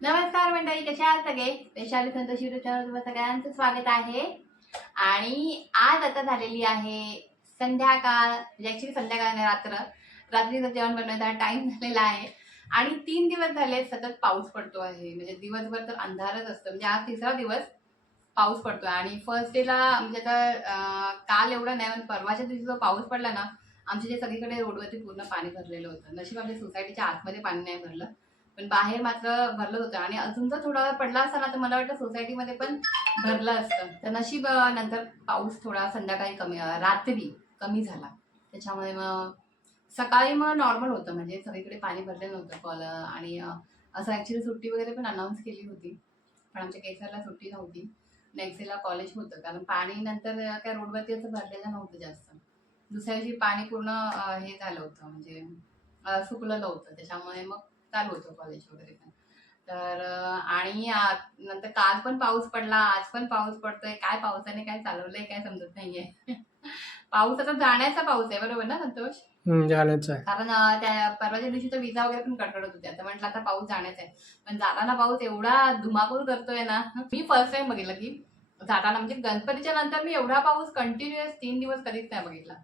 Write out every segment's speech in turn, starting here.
नमस्कार मंडळी कशा आहात सगळे? वैशाली संतोषी चॅनल सगळ्यांचं स्वागत आहे. आणि आज आता झालेली आहे संध्याकाळ म्हणजे ॲक्च्युली संध्याकाळ नाही रात्र. रात्रीचं जेवण बनवायचा टाइम झालेला आहे. आणि तीन दिवस झाले सतत पाऊस पडतो आहे. म्हणजे दिवसभर तर अंधारच असतं. म्हणजे आज तिसरा दिवस पाऊस पडतोय. आणि फर्स्ट डेला म्हणजे आता काल एवढं नाही पण परवाच्या दिवशी जो पाऊस पडला ना आमच्या जे सगळीकडे रोडवरती पूर्ण पाणी भरलेलं होतं. नशीब आमच्या सोसायटीच्या आतमध्ये पाणी नाही भरलं. पण बाहेर मात्र भरलं होतं. आणि अजून जर थोडा पडला असता ना तर मला वाटतं सोसायटीमध्ये पण भरलं असतं. तर नशीब नंतर पाऊस थोडा संध्याकाळी कमी रात्री कमी झाला. त्याच्यामुळे मग सकाळी मग नॉर्मल होतं. म्हणजे सगळीकडे पाणी भरलेलं नव्हतं कॉल आणि असं ॲक्च्युली सुट्टी वगैरे पण अनाऊन्स केली होती. पण आमच्या केसरला सुट्टी नव्हती. नेक्सेला कॉलेज होतं. कारण पाणी नंतर काय रोडवरती असं भरलेलं नव्हतं जास्त. दुसऱ्या दिवशी पाणी पूर्ण हे झालं होतं. म्हणजे सुकलेलं होतं. त्याच्यामुळे मग चालू होतं कॉलेज वगैरे पण. तर आणि नंतर काल पण पाऊस पडला आज पण पाऊस पडतोय. काय पावसाने काय चालवलंय काय समजत नाहीये. पाऊस आता जाण्याचा पाऊस आहे बरोबर ना संतोष? कारण त्या परवाच्या दिवशी तर विजा वगैरे पण कडकडत होत्या. तर म्हटलं आता पाऊस जाण्याचा आहे. पण जाताना पाऊस एवढा धुमाकूळ करतोय ना मी फर्स्ट टाइम बघितलं की जाताना म्हणजे गणपतीच्या नंतर मी एवढा पाऊस कंटिन्युअस तीन दिवस कधीच नाही बघितला.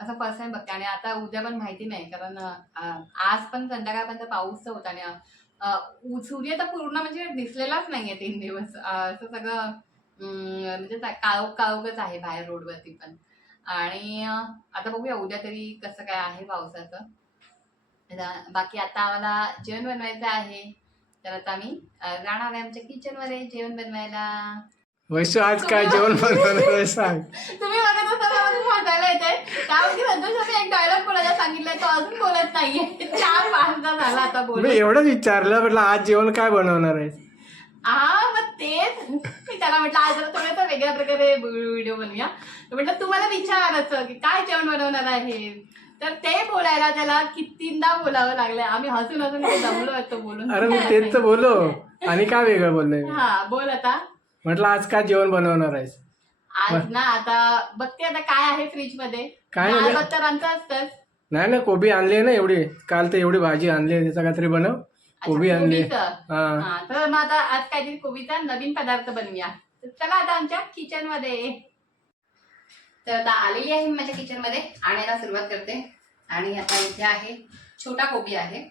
असं फर्स्ट टाइम बघते आणि आता उद्या पण माहिती नाही कारण अं, आज पण संध्याकाळपर्यंत पाऊस होता आणि अं, उ- सूर्य तर पूर्ण म्हणजे दिसलेलाच नाहीये तीन दिवस. अं, असं सगळं अं, म्हणजे काळोख काळोखच आहे बाहेर रोडवरती पण. आणि अं, आता बघूया उद्या तरी कसं काय आहे पावसाचं. आता बाकी आता आम्हाला जेवण बनवायचं आहे. तर आता आम्ही अं, जाणार आहे आमच्या किचनमध्ये जेवण बनवायला. आज काय जेवण बनवणार आहे सांग. तुम्ही बघत हसायला त्यामध्ये संतोष एक डायलॉग बोलायला सांगितलंय तो अजून बोलत नाहीये. चार पाचदा झाला आता बोल मी एवढंच विचारलं म्हटलं आज जेवण काय बनवणार आहे हा मग तेच. मी त्याला म्हटलं आज जरा थोडंसं वेगळ्या प्रकारे व्हिडिओ बनवूया. तर म्हटलं तुम्हाला विचारायचं की काय जेवण बनवणार आहे? तर ते बोलायला त्याला कितींदा बोलावं लागलंय. आम्ही हसून हसून दमलो होतो बोलून. अरे मी तेच तर बोलो आणि काय वेगळं बोललोय? हा बोल आता. म्हटलं आज काय जेवण बनवणार आहेस? आज ना आता बघते आता काय आहे फ्रीजमध्ये काय नाही. डाळ तर आमचं असतंच. नाही ना कोबी आणली ना एवढी. काल तर एवढी भाजी आणली त्याचा काहीतरी बनव. कोबी आणली कोबीचं. हा. हा तर मग आता आज काहीतरी कोबीचा नवीन पदार्थ बनवूया. तर चला आता आमच्या किचनमध्ये तर आता आलेली आहे मी माझ्या किचनमध्ये आणायला सुरुवात करते. आणि आता इथे आहे छोटा कोबी आहे.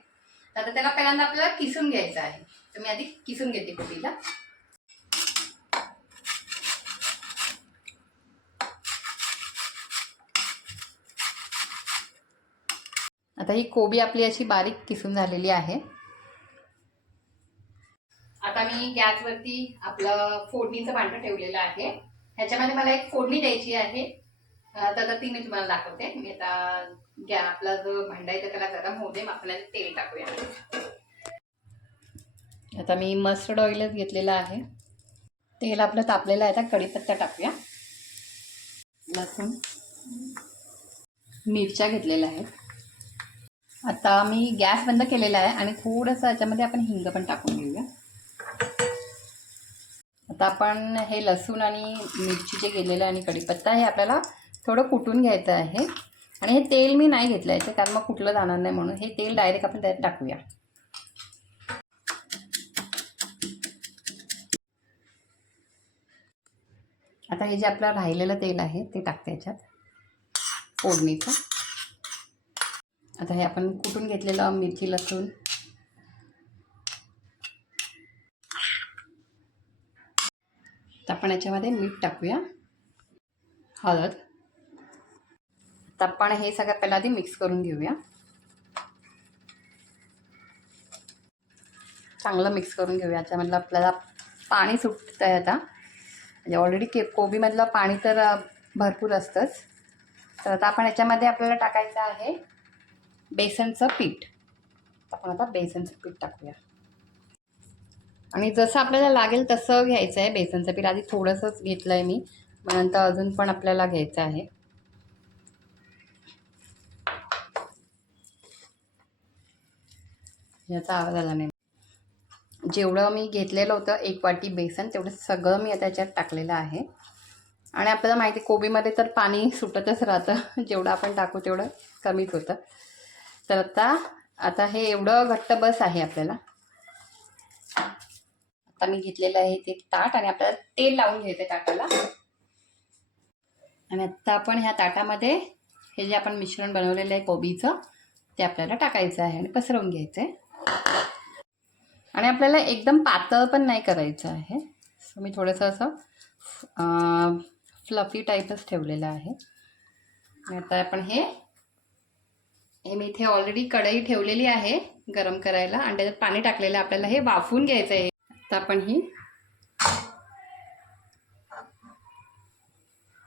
तर आता त्याला पहिल्यांदा आपल्याला किसून घ्यायचं आहे. तर मी आधी किसून घेते कोबीला. आता ही कोबी आपली अशी बारीक किसून झालेली आहे. आता मी गॅसवरती आपलं फोडणीचं भांडं ठेवलेलं आहे. ह्याच्यामध्ये मला एक फोडणी द्यायची आहे. तर ती मी तुम्हाला दाखवते. मी आता गॅ आपला जो भांडा आहे तर त्याला गरम होऊ दे आपल्याला तेल टाकूया. आता मी मस्टर्ड ऑइलच घेतलेलं आहे. तेल आपलं तापलेलं आहे. आता कढीपत्ता टाकूया. लसूण. मिरच्या घेतलेल्या आहेत. आता मी गॅस बंद केलेला आहे आणि थोडंसं याच्यामध्ये आपण हिंग पण टाकून घेऊया. आता आपण हे लसूण आणि मिरची जे गेलेलं आहे आणि कढीपत्ता हे आपल्याला थोडं कुटून घ्यायचं आहे. आणि हे तेल मी नाही घेतलं आहे कारण मग कुठलं जाणार नाही म्हणून. हे तेल डायरेक्ट आपण त्यात टाकूया. आता हे जे आपलं राहिलेलं तेल आहे ते टाकते याच्यात. फोडणीचं. आता हे आपण कुटून घेतलेलं मिरची लसूण. तर आपण याच्यामध्ये मीठ टाकूया. हळद. तर आपण हे सगळं पहिला आधी मिक्स करून घेऊया. चांगलं मिक्स करून घेऊया. याच्यामधलं आपल्याला पाणी सुटतं आहे आता. म्हणजे ऑलरेडी के कोबीमधलं पाणी तर भरपूर असतंच. तर आता आपण याच्यामध्ये आपल्याला टाकायचं आहे बेसनचं पीठ. आपण आता बेसनचं पीठ टाकूया. आणि जसं आपल्याला लागेल तसं घ्यायचं आहे बेसनचं पीठ. आधी थोडंसंच घेतलं आहे मी. मग नंतर अजून पण आपल्याला घ्यायचं आहे. याचा आवाज आला नाही. जेवढं मी घेतलेलं होतं एक वाटी बेसन तेवढं सगळं मी आता याच्यात टाकलेलं आहे. आणि आपल्याला माहिती आहे, कोबीमध्ये तर पाणी सुटतच राहतं. जेवढं आपण टाकू तेवढं कमीच होतं. तर आता आता हे एवढं घट्ट बस आहे आपल्याला. आता मी घेतलेलं आहे ते ताट आणि आपल्याला तेल लावून घ्यायचं आहे ताटाला. आणि आता आपण ह्या ताटामध्ये हे जे आपण मिश्रण बनवलेलं आहे कोबीचं ते आपल्याला टाकायचं आहे आणि पसरवून घ्यायचं आहे. आणि आपल्याला एकदम पातळ पण नाही करायचं आहे. सो मी थोडंसं असं फ्लफी टाईपच ठेवलेलं आहे. आणि आता आपण हे हे मी इथे ऑलरेडी कढई ठेवलेली आहे गरम करायला. आणि त्याच्यात पाणी टाकलेलं आहे आपल्याला. हे वाफवून घ्यायचं आहे. आता आपण ही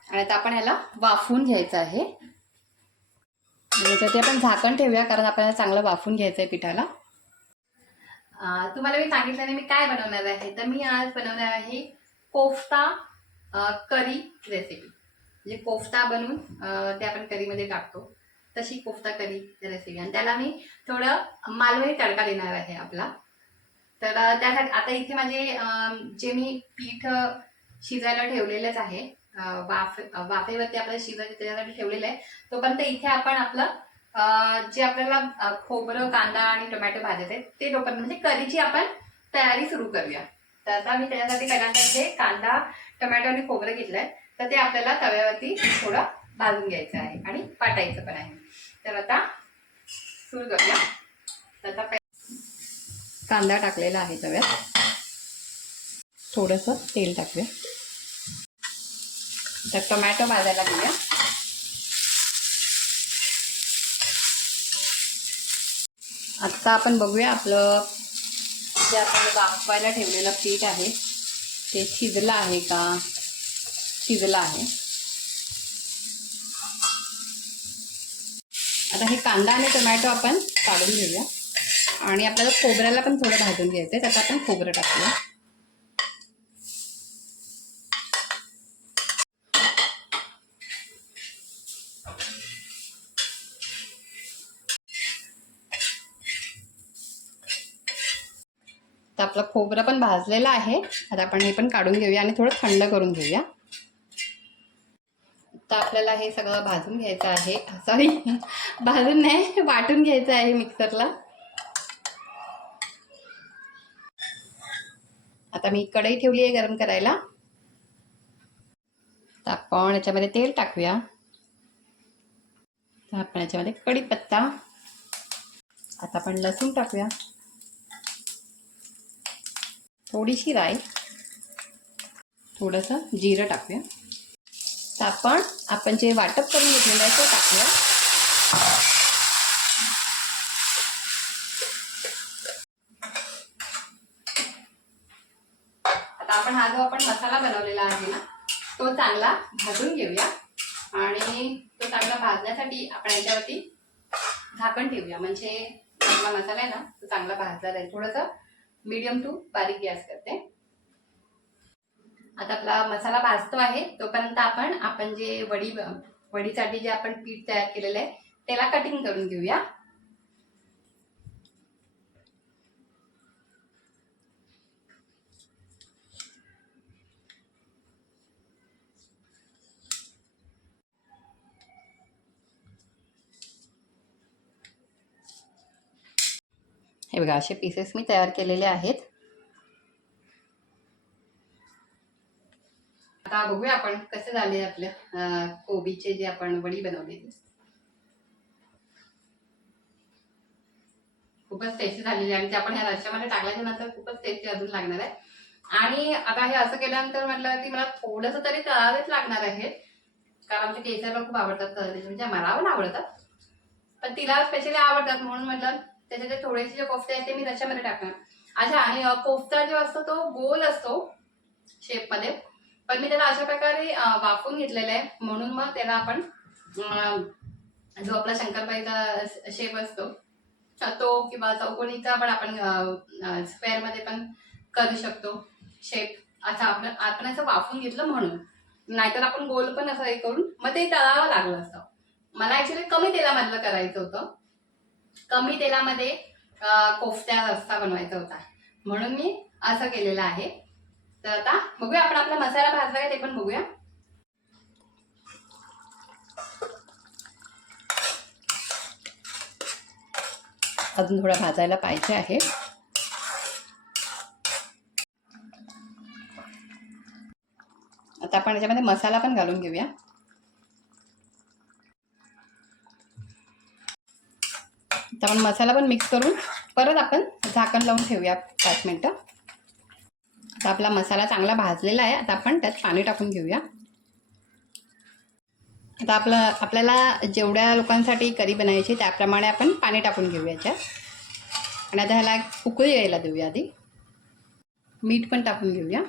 आणि आता आपण ह्याला वाफवून घ्यायचं आहे. आणि याच्यावरती आपण झाकण ठेवूया कारण आपल्याला चांगलं वाफून घ्यायचं आहे पिठाला तुम्हाला मी सांगितलं नाही मी काय बनवणार आहे? तर मी आज बनवणार आहे कोफ्ता करी रेसिपी म्हणजे कोफ्ता बनवून ते आपण करीमध्ये टाकतो. तशी कोफ्ता करी रेसिपी आणि त्याला मी थोडं मालवणी तडका देणार आहे आपला. तर त्यासाठी आता इथे माझे जे मी पीठ शिजायला ठेवलेलंच आहे वाफ वाफेवरती आपल्याला शिजायचं त्याच्यासाठी ठेवलेलं आहे. तोपर्यंत इथे आपण आपलं जे आपल्याला खोबरं कांदा आणि टोमॅटो भाजायचे आहेत, ते तोपर्यंत म्हणजे करीची आपण तयारी सुरू करूया. तर आता मी त्याच्यासाठी पहिल्यांदा इथे कांदा टोमॅटो आणि खोबरं घेतलंय. तर ते आपल्याला तव्यावरती थोडं भाजून घ्यायचं आहे आणि पाठायचं पण आहे. तर आता सुरू करूया. तर आता कांदा टाकलेला आहे तव्यात. थोडंसं तेल टाकूया. तर टोमॅटो भाजायला घेऊया. आत्ता आपण बघूया आपलं जे आपण वाफवायला ठेवलेलं पीठ आहे ते शिजलं आहे का? शिजलं आहे. आता हे कांदा आणि टोमॅटो आपण काढून घेऊया. आणि आपल्याला खोबऱ्याला पण थोडं भाजून घ्यायचं आहे त्यात आपण खोबरं टाकूया. तर आपलं खोबरं पण भाजलेलं आहे. आता आपण हे पण काढून घेऊया आणि थोडं थंड करून घेऊया. तर आपल्याला हे सगळं भाजून घ्यायचं आहे. सॉरी भाजून नाही वाटून घ्यायचं आहे मिक्सरला आता मी कढई ठेवली आहे गरम करायला. तर आपण याच्यामध्ये तेल टाकूया. तर आपण याच्यामध्ये कढीपत्ता. आता आपण लसूण टाकूया. थोडीशी राई. थोडंसं जिरं टाकूया. आपण आपण जे वाटप करून घेतलेलं आहे ते टाकूया. आता आपण हा जो आपण मसाला बनवलेला आहे ना तो चांगला भाजून घेऊया. आणि तो चांगला भाजण्यासाठी आपण याच्यावरती झाकण ठेवूया. म्हणजे आपला मसाला आहे ना तो चांगला भाजला जाईल. थोडंसं मीडियम टू बारीक गॅस करते. आता आपला मसाला भाजतो आहे तोपर्यंत आपण आपण जे वडी वडीसाठी जे आपण पीठ तयार केलेलं आहे त्याला कटिंग करून घेऊया. हे बघा असे पीसेस मी तयार केलेले आहेत. आता बघूया आपण कसे झाले आपले कोबीचे जे आपण वडी बनवलेली खूपच टेस्टी झालेली आहे आणि ते आपण ह्या रश्यामध्ये टाकल्याच्या नंतर खूपच टेस्टी अजून लागणार आहे. आणि आता हे असं केल्यानंतर म्हटलं की मला थोडस तरी तळावेच लागणार आहे. कारण आमच्या केसरला खूप आवडतात म्हणजे मला पण आवडतात. पण तिला स्पेशली आवडतात म्हणून म्हटलं त्याचे जे थोडेसे जे कोफ्ते आहेत ते मी त्याच्यामध्ये टाकणार. अच्छा आणि कोफ्ता जो असतो तो गोल असतो शेपमध्ये पण मी त्याला अशा प्रकारे अं, वाफवून आहे. म्हणून मग त्याला आपण जो आपला शंकरपाईचा शेप असतो तो किंवा चौकोनीचा पण आपण स्क्वेअरमध्ये पण करू शकतो. शेप असा आपण आपण असं वाफून घेतलं म्हणून. नाहीतर आपण गोल पण असं हे करून मग ते तळावं लागलं असतं. मला ऍक्च्युली कमी तेलामधलं करायचं होतं. कमी तेलामध्ये कोफत्या रस्ता बनवायचा होता. म्हणून मी असं केलेलं आहे. तर आता बघूया आपण आपला मसाला भाजला आहे ते पण बघूया. अजून थोडा भाजायला पाहिजे आहे. आता आपण याच्यामध्ये मसाला पण घालून घेऊया. आता आपण मसाला पण मिक्स करून परत आपण झाकण लावून ठेवूया पाच मिनटं. आता आपला मसाला चांगला भाजलेला आहे. आता आपण त्यात पाणी टाकून घेऊया. आता आपलं आपल्याला जेवढ्या लोकांसाठी करी बनायची त्याप्रमाणे आपण पाणी टाकून घेऊया याच्यात. आणि आता ह्याला एक उकळी यायला देऊया आधी. मीठ पण टाकून घेऊया.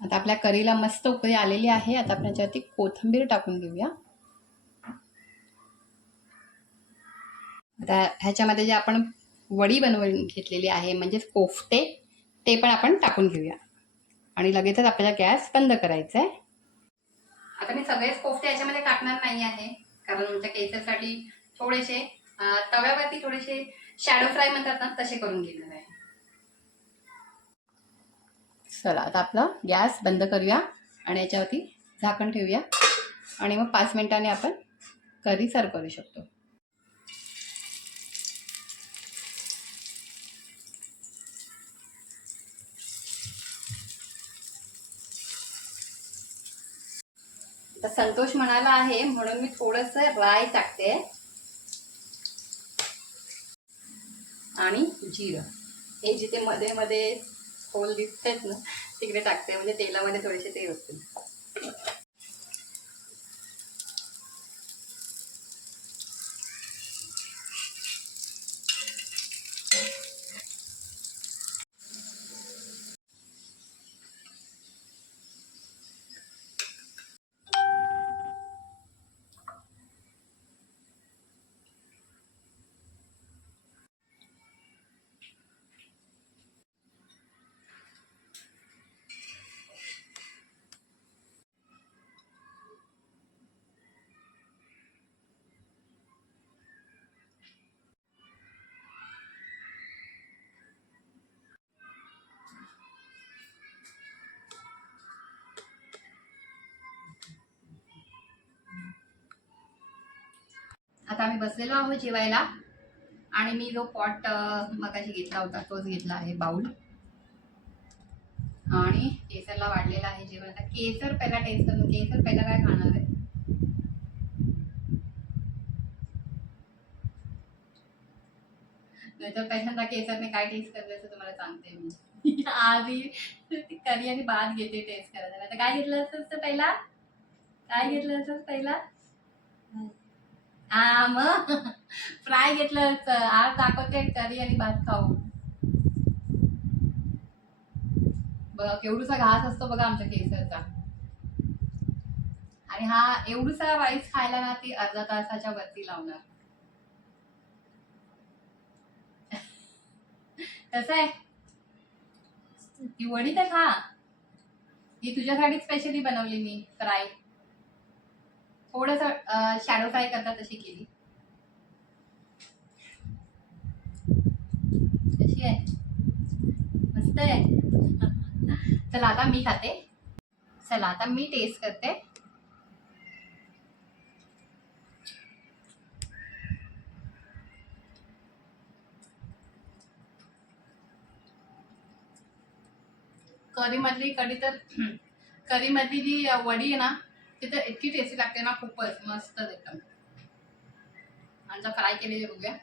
आता आपल्या करीला मस्त उकळी आलेली आहे. आता आपण याच्यावरती कोथिंबीर टाकून घेऊया. आता ह्याच्यामध्ये जे आपण वडी बनवून घेतलेली आहे म्हणजेच कोफते ते पण आपण टाकून घेऊया. आणि लगेचच आपल्याला गॅस बंद करायचा आहे आता मी सगळेच कोफ्ते याच्यामध्ये टाकणार नाही आहे कारण आमच्या केसरसाठी थोडेसे तव्यावरती थोडेसे शॅडो फ्राय म्हणतात ना तसे करून घेणार आहे. चला आता आपलं गॅस बंद करूया आणि याच्यावरती झाकण ठेवूया. आणि मग पाच मिनिटांनी आपण करी सर्व करू शकतो. संतोष म्हणाला आहे म्हणून मी थोडस राय टाकते. आणि जिरं. हे जिथे मध्ये मध्ये होल दिसतेत ना तिकडे टाकते म्हणजे तेलामध्ये थोडेसे ते होतील आता आम्ही बसलेलो आहोत जेवायला. आणि मी जो पॉट मगाशी घेतला होता तोच घेतला आहे बाउल. आणि केसरला वाढलेला आहे जेवण. आता केसर पहिला टेस्ट करतो केसर पहिला काय खाणार आहे? नाहीतर पहिल्यांदा केसरने काय टेस्ट करते असं तुम्हाला सांगते मी. आधी करी आणि बाद घेते टेस्ट करायला. आता काय घेतलं असतं पहिला? काय घेतलं असतं पहिला? हा मग फ्राय घेतलं तर आज दाखवते करी आणि भात खाऊ. बघा केवढूसा घास असतो बघा आमच्या केसरचा. आणि हा एवढूसा राईस खायला ना ती अर्धा तासाच्या वरती लावणार. कसं आहे? ती वडी तर खा. ही तुझ्यासाठी स्पेशली बनवली मी फ्राय. थोडस शॅडो फ्राय करता तशी केली. कशी आहे. मस्त आहे. चला आता मी खाते. चला आता मी टेस्ट करते. करी मधली कढी तर करी मधली जी वडी आहे ना तिथं तर इतकी टेस्टी लागते ना खूपच मस्त एकदम. आणि फ्राय केलेली बघूया.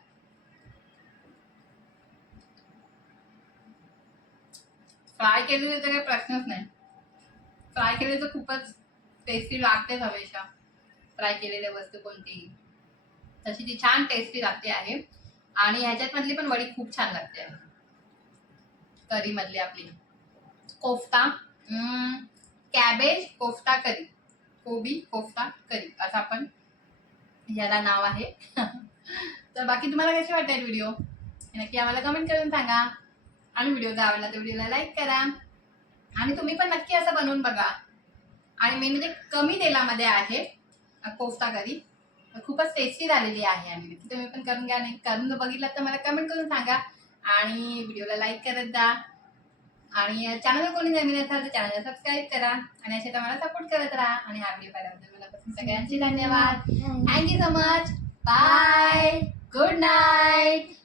फ्राय केलेले तर काही प्रश्नच नाही. फ्राय केलेली तर खूपच टेस्टी लागतेच हमेशा. फ्राय केलेल्या वस्तू कोणतीही तशी ती छान टेस्टी लागते आहे. आणि ह्याच्यात मधली पण वडी खूप छान लागते आहे. करी मधली आपली. कोफ्ता. Cabbage kofta curry. कोबी कोफ्ता करी. असं आपण याला नाव आहे. तर बाकी तुम्हाला कशी वाटेल व्हिडिओ हे नक्की आम्हाला कमेंट करून सांगा. आणि व्हिडिओ जर आवडला तर व्हिडिओला लाईक करा. आणि तुम्ही पण नक्की असं बनवून बघा. आणि मेन म्हणजे कमी तेलामध्ये आहे कोफ्ता करी. खूपच टेस्टी झालेली आहे आणि नक्की तुम्ही पण करून घ्या. नाही करून बघितलं तर मला कमेंट करून सांगा. आणि व्हिडिओला लाईक करत जा. आणि चॅनल कोणी नवीन असाल तर चॅनलला सबस्क्राईब करा. आणि असे तर मला सपोर्ट करत राहा. आणि पाहिल्याबद्दल मनापासून सगळ्यांचे धन्यवाद. Thank you so much bye good night